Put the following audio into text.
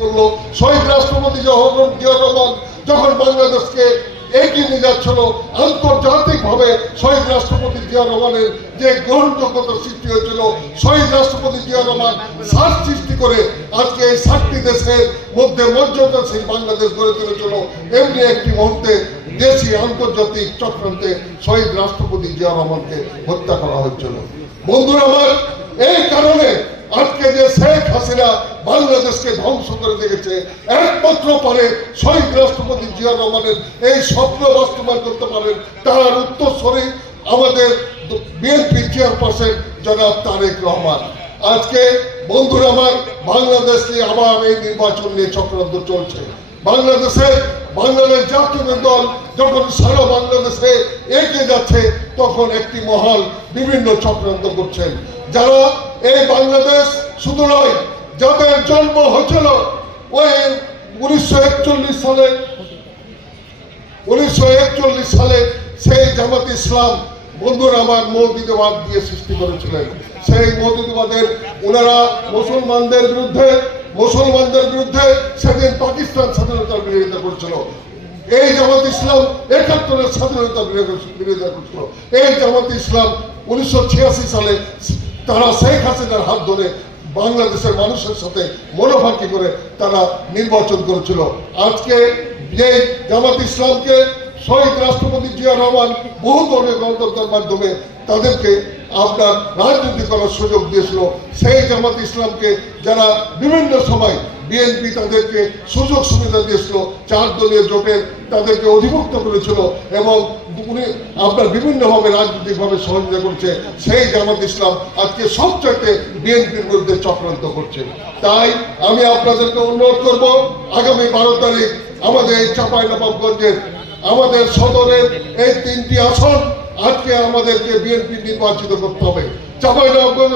করলো। শহীদ রাষ্ট্রপতি জিয়া রহমান যখন বাংলাদেশকে এগিয়ে নিয়ে যাচ্ছিল, আন্তর্জাতিকভাবে শহীদ রাষ্ট্রপতি জিয়া রহমানের যে গ্রহণযোগ্যতা সৃষ্টি হয়েছিল, শহীদ রাষ্ট্রপতি জিয়া রহমান সার সৃষ্টি করে আজকে এই 7টি দেশের মধ্যে মর্যাদাশীল বাংলাদেশ গড়ে তুলেছিল। এমনি একটি মুহূর্তে দেশি আন্তর্জাতিক চক্রান্তে শহীদ রাষ্ট্রপতি জিয়া রহমানকে হত্যা করা হয়েছিল। বন্ধুরা আমার, এই কারণে আজকে যে শেখ হাসিনা বাংলাদেশকে ধ্বংস করে দেখেছে, একমাত্র পারে শহীদ রাষ্ট্রপতি জিয়া রহমানের এই স্বপ্ন বাস্তবায়ন করতে পারেন তার উত্তরসূরি আমাদের বিএনপি চেয়ারপারসন জনাব তারেক রহমান। আজকে বন্ধুরা আমার, বাংলাদেশে আবার এই নির্বাচন নিয়ে চক্রান্ত চলছে। বাংলাদেশ জাতীয় দল যখন সারা বাংলাদেশে এগিয়ে যাচ্ছে, তখন একটি মহল বিভিন্ন চক্রান্ত করছেন। যারা এই বাংলাদেশ শুধু নয়, যাদের জন্ম হয়েছিল ওই 1941 সালে সেই জামাত ইসলাম বন্ধুরা আমার মৌলবাদ দিয়ে সৃষ্টি করেছিলেন। সেই মৌলবাদের ওনারা মুসলমানদের বিরুদ্ধে সেদিন পাকিস্তান স্বাধীনতার বিরোধিতা করছিল। এই জামাত ইসলাম 71-এর স্বাধীনতার বিরোধিতা করছিল। এই জামাত ইসলাম 1986 সালে তারা শেখ হাসিনার হাত ধরে বাংলাদেশের মানুষের সাথে মনোভাকি করে তারা নির্বাচন করেছিল। আজকে যে জামাত ইসলামকে শহীদ রাষ্ট্রপতি জিয়া রহমান বহু ধরনের গণতন্ত্রের মাধ্যমে তাদেরকে আপনার রাজনীতি করার সুযোগ দিয়েছিল, সেই জামাত ইসলামকে যারা বিভিন্ন সময় বিএনপি তাদেরকে সুযোগ সুবিধা দিয়েছিল, 4 দলীয় জোটে তাদেরকে অধিভুক্ত করেছিল এবং উনি আপনার বিভিন্নভাবে রাজনৈতিকভাবে সহযোগিতা করছে, সেই জামাত ইসলাম আজকে সবচাইতে বিএনপির বিরুদ্ধে চক্রান্ত করছে। তাই আমি আপনাদেরকে অনুরোধ করব, আগামী 12 তারিখ আমাদের চাঁপাইনবাবগঞ্জের আমাদের সদরের এই 3টি আসন আজকে আমাদেরকে বিএনপি নির্বাচিত করতে হবে। চাঁপাইনবাবগঞ্জ